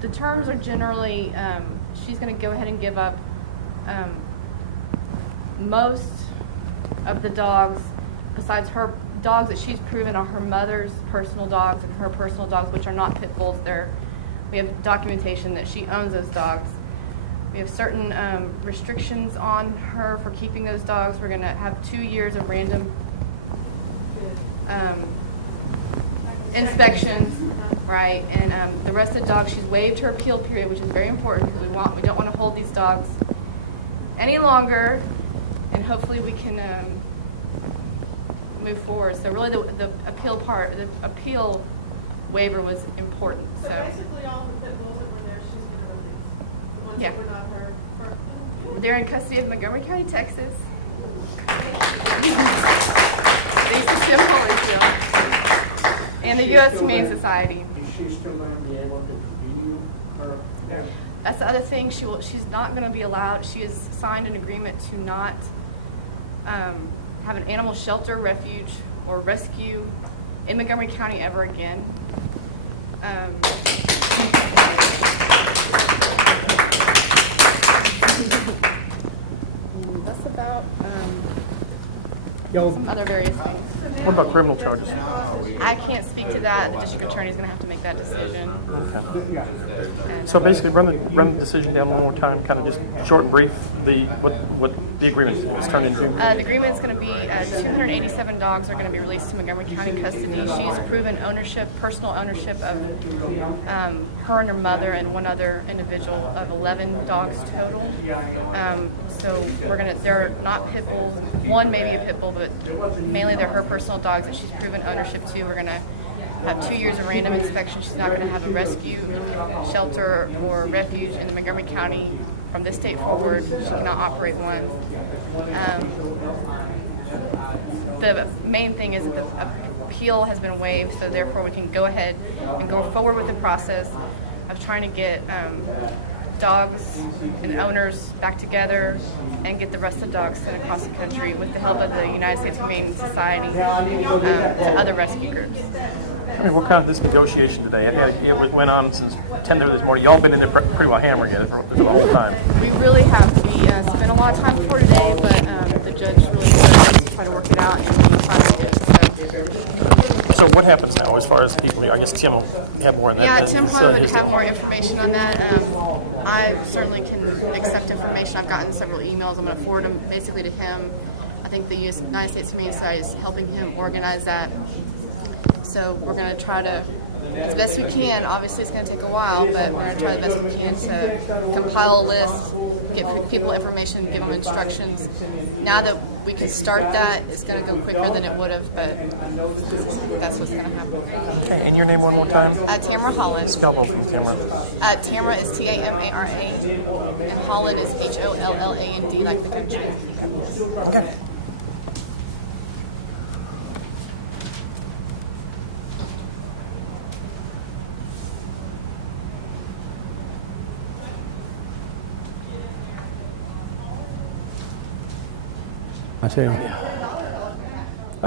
The terms are generally, she's going to go ahead and give up most of the dogs, besides her dogs that she's proven are her mother's personal dogs and her personal dogs, which are not pit bulls. We have documentation that she owns those dogs. We have certain restrictions on her for keeping those dogs. We're going to have 2 years of random inspections, right? And the rest of the dogs, she's waived her appeal period, which is very important because we don't want to hold these dogs any longer, and hopefully we can move forward. So really the appeal waiver was important. So basically all the pit bulls that were there, she's going to release. The ones that were not her. They're in custody of Montgomery County, Texas. Lisa Holifield and the U.S. Humane Society. Is she still going to be able to continue her? That's the other thing. She's not going to be allowed. She has signed an agreement to not have an animal shelter, refuge, or rescue in Montgomery County ever again. That's about some other various things. What about criminal charges? I can't speak to that. The district attorney is going to have to make that decision. Okay. So basically, run the decision down one more time, kind of just short and brief. What the agreement is turned into. The agreement is going to be 287 dogs are going to be released to Montgomery County custody. She's proven ownership, personal ownership of her and her mother and one other individual of 11 dogs total. So they're not pit bulls. One may be a pit bull, but mainly they're her personal dogs that she's proven ownership to. We're going to have 2 years of random inspection. She's not going to have a rescue, shelter, or refuge in the Montgomery County from this date forward. She cannot operate one. The main thing is that the appeal has been waived, so therefore we can go ahead and go forward with the process of trying to get dogs and owners back together and get the rest of the dogs sent across the country with the help of the United States Humane Society to other rescue groups. I mean, what kind of this negotiation today? It went on since 10:30 this morning. Y'all been in there pretty well hammering it the whole time. We really have. We spent a lot of time before today, but the judge really wanted to try to work it out, and we finally did. So what happens now as far as people? I guess Tim will have more on that. Yeah, Tim would have more information on that. I certainly can accept information. I've gotten several emails. I'm going to forward them basically to him. I think the United States Humane Society is helping him organize that. So we're going to try to, as best we can, obviously it's going to take a while, but we're going to try the best we can to compile a list, give people information, give them instructions. Now that we can start that, it's going to go quicker than it would have, but that's what's going to happen. Okay, and your name one more time? Tamara Holland. Spell both of them, Tamara. Tamara is Tamara, and Holland is Holland, like the country. Okay. I tell you.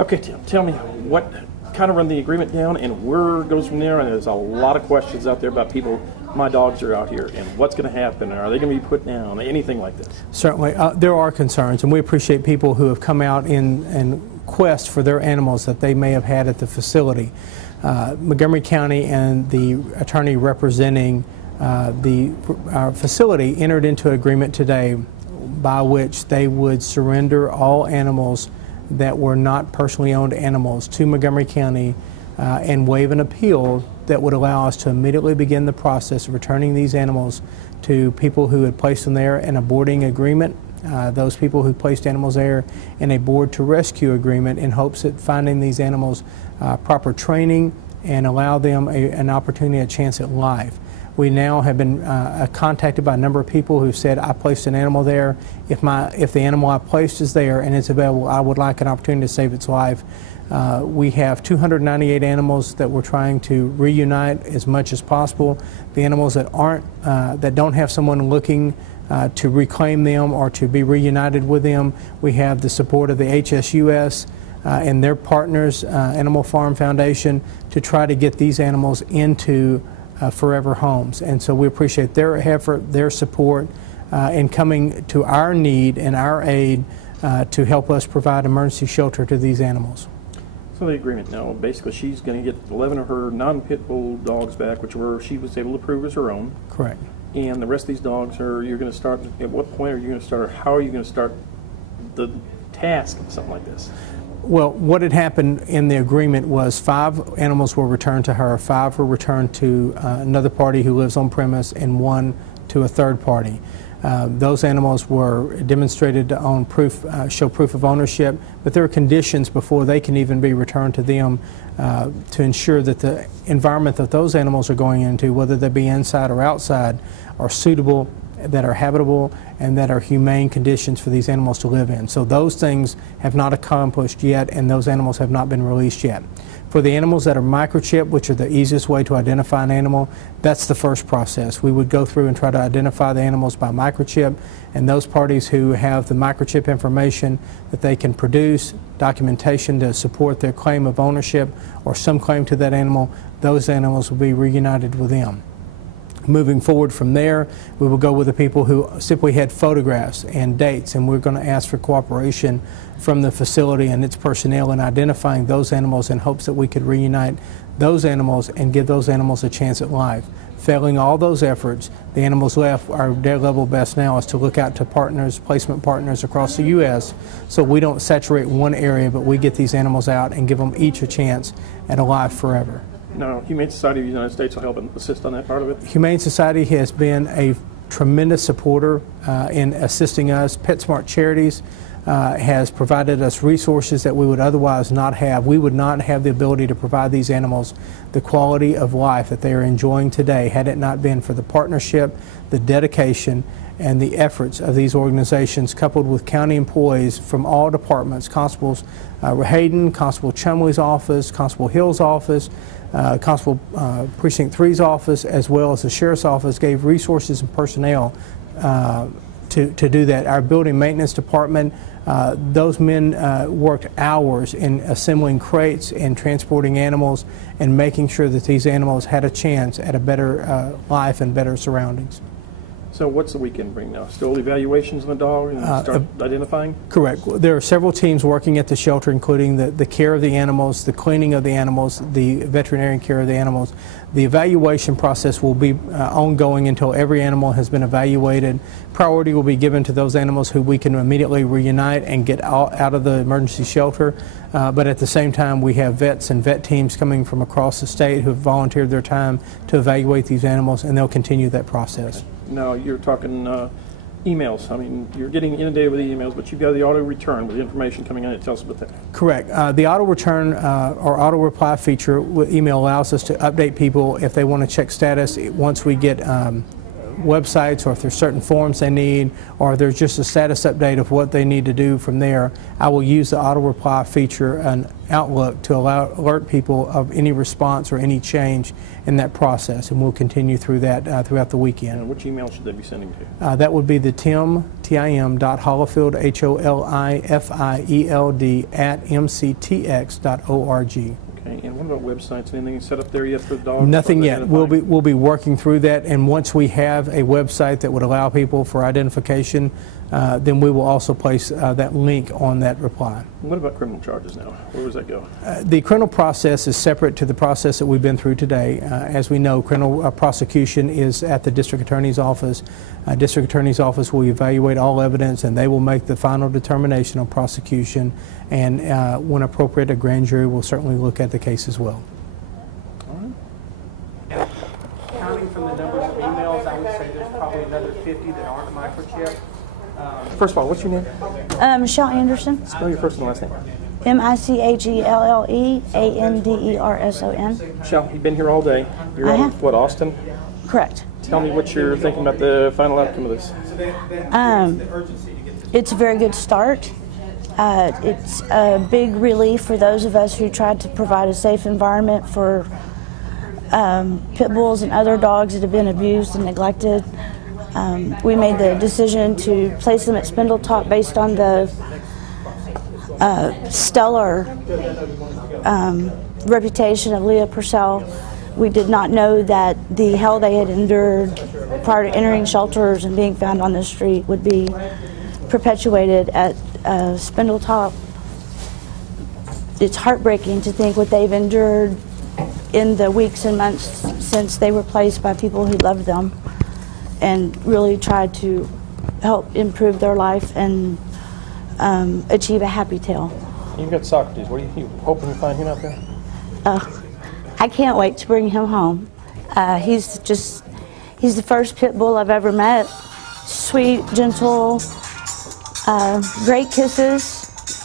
Okay, Tim, tell me what kind of run the agreement down and where it goes from there. And there's a lot of questions out there about people. My dogs are out here, and what's going to happen? Are they going to be put down? Anything like this? Certainly, there are concerns, and we appreciate people who have come out in quest for their animals that they may have had at the facility. Montgomery County and the attorney representing the facility entered into an agreement today by which they would surrender all animals that were not personally owned animals to Montgomery County and waive an appeal that would allow us to immediately begin the process of returning these animals to people who had placed them there in a boarding agreement, those people who placed animals there in a board to rescue agreement in hopes of finding these animals proper training and allow them an opportunity, a chance at life. We now have been contacted by a number of people who said, I placed an animal there. If the animal I placed is there and it's available, I would like an opportunity to save its life. We have 298 animals that we're trying to reunite as much as possible. The animals that that don't have someone looking to reclaim them or to be reunited with them, we have the support of the HSUS and their partners, Animal Farm Foundation, to try to get these animals into forever homes. And so we appreciate their effort, their support, in coming to our need and our aid to help us provide emergency shelter to these animals. So the agreement now, basically she's going to get 11 of her non-pit bull dogs back, which she was able to prove as her own. Correct. And the rest of these dogs you're going to start, at what point are you going to start, or how are you going to start the task of something like this? Well, what had happened in the agreement was 5 animals were returned to her, 5 were returned to another party who lives on premise, and 1 to a third party. Those animals were demonstrated to own show proof of ownership, but there are conditions before they can even be returned to them to ensure that the environment that those animals are going into, whether they be inside or outside, are suitable, that are habitable, and that are humane conditions for these animals to live in. So those things have not accomplished yet, and those animals have not been released yet. For the animals that are microchipped, which are the easiest way to identify an animal, that's the first process. We would go through and try to identify the animals by microchip, and those parties who have the microchip information that they can produce documentation to support their claim of ownership or some claim to that animal, those animals will be reunited with them. Moving forward from there, we will go with the people who simply had photographs and dates, and we're going to ask for cooperation from the facility and its personnel in identifying those animals in hopes that we could reunite those animals and give those animals a chance at life. Failing all those efforts, the animals left, their level best now is to look out to partners, placement partners across the U.S. so we don't saturate one area, but we get these animals out and give them each a chance at a life forever. Now, Humane Society of the United States will help and assist on that part of it? Humane Society has been a tremendous supporter in assisting us. PetSmart Charities has provided us resources that we would otherwise not have. We would not have the ability to provide these animals the quality of life that they are enjoying today had it not been for the partnership, the dedication, and the efforts of these organizations, coupled with county employees from all departments, Constables Hayden, Constable Chumley's office, Constable Hill's office, Constable Precinct 3's office, as well as the Sheriff's office, gave resources and personnel to do that. Our building maintenance department, those men worked hours in assembling crates and transporting animals and making sure that these animals had a chance at a better life and better surroundings. So what's the weekend bring now? Still evaluations on the dog and start identifying? Correct. There are several teams working at the shelter, including the care of the animals, the cleaning of the animals, the veterinarian care of the animals. The evaluation process will be ongoing until every animal has been evaluated. Priority will be given to those animals who we can immediately reunite and get out of the emergency shelter. But at the same time, we have vets and vet teams coming from across the state who have volunteered their time to evaluate these animals, and they'll continue that process. Now, you're talking emails. I mean, you're getting inundated with emails, but you've got the auto return with the information coming in. Tell us about that. Correct. The auto return or auto reply feature with email allows us to update people if they want to check status once we get websites, or if there's certain forms they need, or if there's just a status update of what they need to do from there. I will use the auto reply feature and Outlook to alert people of any response or any change in that process, and we'll continue through that throughout the weekend. And which email should they be sending to? That would be the tim.holifield, HOLIFIELD @mctx.org. Okay, and what about websites? Anything set up there yet for the dogs? Nothing yet. We'll be working through that, and once we have a website that would allow people for identification, then we will also place that link on that reply. What about criminal charges now? Where does that go? The criminal process is separate to the process that we've been through today. As we know, criminal prosecution is at the District Attorney's office. District Attorney's office will evaluate all evidence, and they will make the final determination on prosecution, and when appropriate, a grand jury will certainly look at the case as well. All right. Counting from the numbers of emails, I would say there's probably another 50 that aren't microchipped. First of all, what's your name? Michelle Anderson. Spell your first and last name. MICHAGLLEANDERSON. Michelle, you've been here all day. You're on, what, Austin? Correct. Tell me what you're thinking about the final outcome of this. It's a very good start. It's a big relief for those of us who tried to provide a safe environment for pit bulls and other dogs that have been abused and neglected. We made the decision to place them at Spindletop based on the stellar reputation of Leah Purcel We did not know that the hell they had endured prior to entering shelters and being found on the street would be perpetuated at Spindletop. It's heartbreaking to think what they've endured in the weeks and months since they were placed by people who loved them and really tried to help improve their life and achieve a happy tale. You've got Socrates. What are you hoping to find him out there? I can't wait to bring him home. He's the first pit bull I've ever met. Sweet, gentle, great kisses.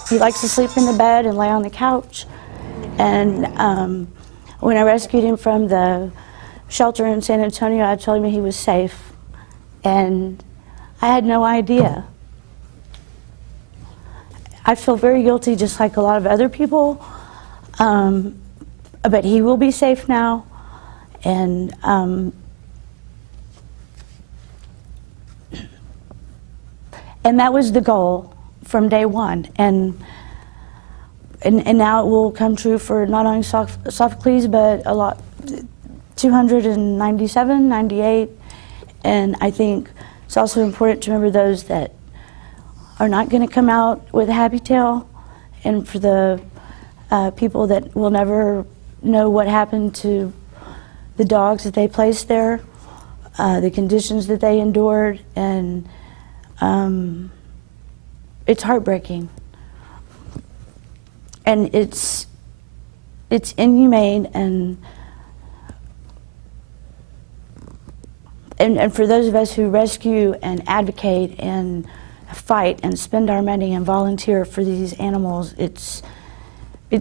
He likes to sleep in the bed and lay on the couch. And when I rescued him from the shelter in San Antonio, I told him he was safe. And I had no idea. I feel very guilty, just like a lot of other people. But he will be safe now. And that was the goal from day one. And now it will come true for not only Sophocles, but a lot, 297, 98. And I think it's also important to remember those that are not going to come out with a happy tale, and for the people that will never know what happened to the dogs that they placed there, the conditions that they endured, and it's heartbreaking. And it's inhumane, and for those of us who rescue and advocate and fight and spend our money and volunteer for these animals, it's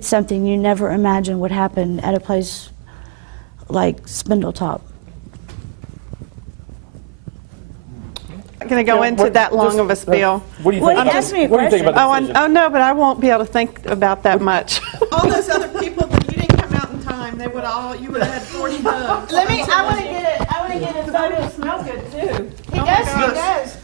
something you never imagine would happen at a place like Spindletop. I'm going to go into that long of a spiel. What do you think? Ask me a What do you think question. about the decision? Oh, no, but I won't be able to think about that much. All those other people that you didn't come out in time, you would have had 40 hugs. I want to get a photo. It smells good too. He does.